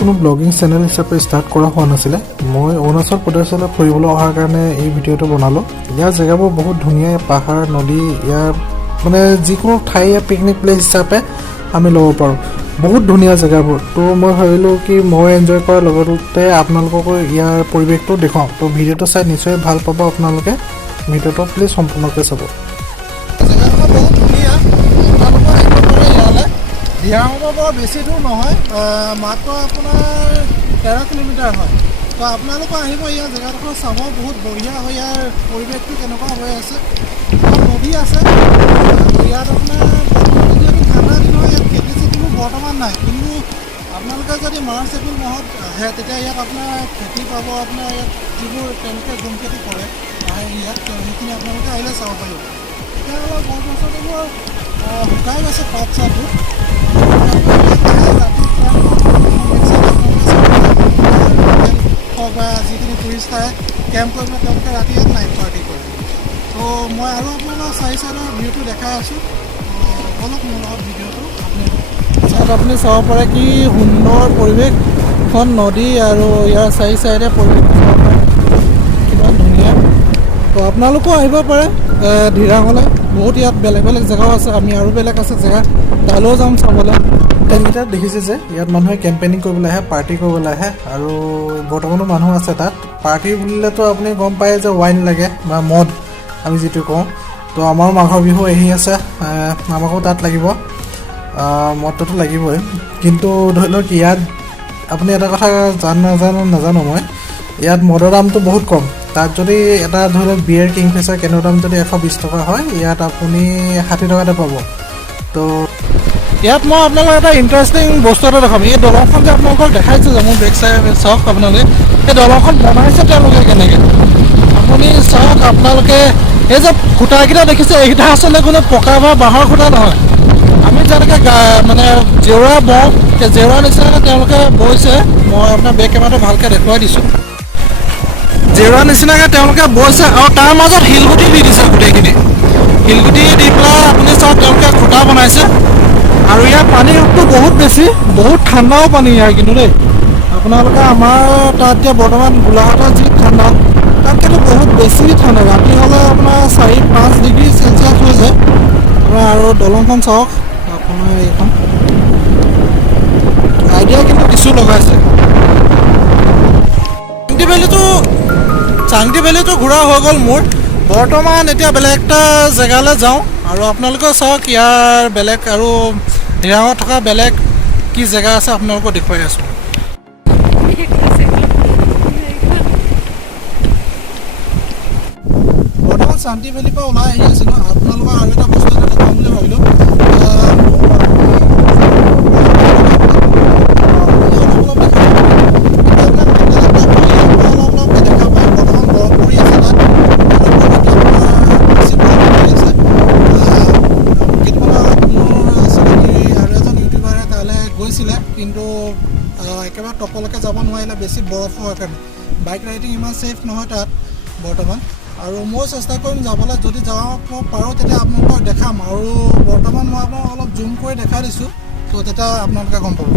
কোনো blogging channel হিচাপে start কৰা হোৱা নাছিলে। মই অৰুণাচল প্ৰদেশলৈ ফুৰিবলৈ অহাৰ কাৰণে এই ভিডিঅ'টো বনালোঁ। ইয়াৰ জেগাবোৰ বহুত ধুনীয়া, পাহাৰ নদী, ইয়াৰ মানে যিকোনো ঠাই পিকনিক প্লেচ হিচাপে আমি ল'ব পাৰোঁ। বহুত ধুনীয়া জেগাবোৰ। তো মই ভাবিলোঁ কি মই এনজয় কৰাৰ লগতে আপোনালোককো ইয়াৰ পৰিৱেশটো দেখুৱাওঁ। তো ভিডিঅ'টো চাই নিশ্চয় ভাল পাব আপোনালোকে। ভিডিঅ'টো প্লিজ সম্পূৰ্ণকৈ চাব। জেগাডোখৰ বহুত ধুনীয়া, আপোনালোকৰ আহিব পাৰে ইয়ালৈ। দিৰাঙৰ বৰ বেছি দূৰ নহয়, মাত্ৰ আপোনাৰ 13 কিলোমিটাৰ হয়। তো আপোনালোকে আহিব, ইয়াৰ জেগাডোখৰ চাব, বহুত বঢ়িয়া হয়। ইয়াৰ পৰিৱেশটো কেনেকুৱা হৈ আছে, নদী আছে ইয়াত। আপোনাৰ যিহেতু ঠাণ্ডা দিন হয়, ইয়াত খেতি চেতিবোৰ বৰ্তমান নাই, কিন্তু আপোনালোকে যদি মাৰ্চ এপ্ৰিল মাহত আহে তেতিয়া ইয়াত আপোনাৰ খেতি পাব। আপোনাৰ ইয়াত যিবোৰ তেওঁলোকে ঝুম খেতি কৰে ইয়াত, সেইখিনি আপোনালোকে আহিলে চাব পাৰিব। এতিয়া অলপ গছ গছনিবোৰ শুকাই গৈছে, পাত চাতবোৰ। হওক বা যিখিনি টুৰিষ্ট আহে কেম্প কৰি পেলাই তেওঁলোকে ৰাতি ইয়াত নাইট পাৰ্টি কৰে। তো মই আৰু আপোনালোকক চাৰি চাইডৰ ভিউটো দেখাই আছোঁ। অলপ মোৰ লগত ভিডিঅ'টো আপুনি চাব পাৰে কি সুন্দৰ পৰিৱেশখন, নদী আৰু ইয়াৰ চাৰি চাইডে পৰিৱেশটো চাব পাৰে কিমান ধুনীয়া। তো আপোনালোকেও আহিব পাৰে দিৰাঙলৈ। বহুত ইয়াত বেলেগ বেলেগ জেগাও আছে, আমি আৰু বেলেগ আছে জেগা, তালৈও যাম চাবলৈ। টেণ্টকেইটাত দেখিছে যে ইয়াত মানুহে কেম্পেইনিং কৰিবলৈ আহে, পাৰ্টি কৰিবলৈ আহে, আৰু বৰ্তমানো মানুহ আছে তাত। পাৰ্টি বুলিলেতো আপুনি গম পায় যে ৱাইন লাগে বা মদ আমি যিটো কওঁ। তো আমাৰো মাঘৰ বিহু আহি আছে, আমাকো তাত লাগিব, মদটোতো লাগিবই। কিন্তু ধৰি লওক ইয়াত আপুনি এটা কথা নাজানো মই, ইয়াত মদৰ দামটো বহুত কম। তাত যদি এটা ধৰি লওক বিয়েৰ কিংফিছাৰ কেনৰ দাম যদি 120 টকা হয়, ইয়াত আপুনি 60 টকাতে পাব। তো ইয়াত মই আপোনালোকক এটা ইণ্টাৰেষ্টিং বস্তু এটা দেখাম। এই দলংখন যে আপোনালোকক দেখাইছোঁ যে মোৰ বেক চাইড চাওক আপোনালোকে, এই দলংখন বনাইছে তেওঁলোকে কেনেকৈ আপুনি চাওক। আপোনালোকে এই যে খুঁটাকেইটা দেখিছে, এইকেইটা আচলতে কোনো পকা বা বাঁহৰ খুঁটা নহয়। আমি যেনেকৈ মানে জেওৰা বওঁ, সেই জেওৰা নিচিনাকৈ তেওঁলোকে বৈছে। মই আপোনাৰ বেক কেমেৰাটো ভালকৈ দেখুৱাই দিছোঁ। জেওৰা নিচিনাকৈ তেওঁলোকে বৈছে আৰু তাৰ মাজত শিলগুটি দি দিছে। গোটেইখিনি শিলগুটি দি পেলাই আপুনি চাওক তেওঁলোকে খুঁটা বনাইছে। আৰু ইয়াৰ পানীৰ ৰূপটো বহুত বেছি, বহুত ঠাণ্ডাও পানী ইয়াৰ কিন্তু দেই। আপোনালোকে আমাৰ তাত এতিয়া বৰ্তমান গোলাঘাটত যি ঠাণ্ডা, তাত কিন্তু বহুত বেছি ঠাণ্ডা। ৰাতি হ'লে আপোনাৰ 4-5 ডিগ্ৰী চেলচিয়াছ হৈ যায় আপোনাৰ। আৰু দলংখন চাওক আপোনাৰ, এইখন আইডিয়া কিন্তু কিছু লগাইছে। চাংটি ভেলীটো ঘূৰা হৈ গ'ল মোৰ। বৰ্তমান এতিয়া বেলেগ এটা জেগালৈ যাওঁ, আৰু আপোনালোকে চাওক ইয়াৰ বেলেগ আৰু দিৰাঙত থকা বেলেগ কি জেগা আছে আপোনালোকক দেখুৱাই আছোঁ। বৰ্তমান শান্তি ভেলীৰ পৰা ওলাই আহি আছিলোঁ। আপোনালোকক আৰু এটা বস্তু এটা দেখাম বুলি ভাবিলোঁ। কিন্তু একেবাৰে টপলৈকে যাব নোৱাৰিলে, বেছি বৰফ হোৱাৰ কাৰণে। বাইক ৰাইডিং ইমান ছেফ নহয় তাত বৰ্তমান, আৰু মই চেষ্টা কৰিম যাবলৈ। যদি যাব পাৰোঁ তেতিয়া আপোনালোকক দেখাম। আৰু বৰ্তমান মই আপোনাক অলপ জুম কৰি দেখাই দিছোঁ, তো তেতিয়া আপোনালোকে গম পাব।